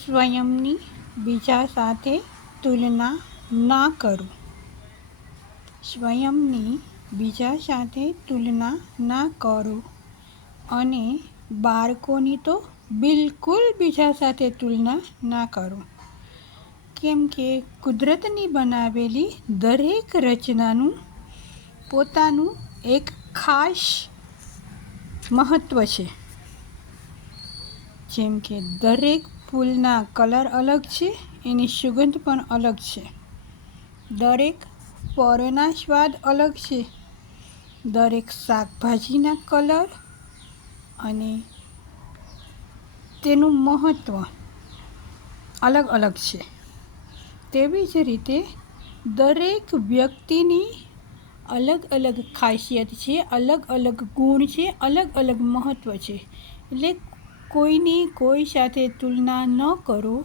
સ્વયંની બીજા સાથે તુલના ના કરો. સ્વયંની બીજા સાથે તુલના ના કરો અને બાળકોની તો બિલકુલ બીજા સાથે તુલના ના કરો, કેમ કે કુદરતની બનાવેલી દરેક રચનાનું પોતાનું એક ખાસ મહત્ત્વ છે. જેમ કે દરેક ફૂલના કલર અલગ છે, એની સુગંધ પણ અલગ છે. દરેક ફળના સ્વાદ અલગ છે. દરેક શાકભાજીના કલર અને તેનું મહત્ત્વ અલગ અલગ છે. તેવી જ રીતે દરેક વ્યક્તિની અલગ અલગ ખાસિયત છે, અલગ અલગ ગુણ છે, અલગ અલગ મહત્ત્વ છે. એટલે કોઈની કોઈ સાથે તુલના ન કરો.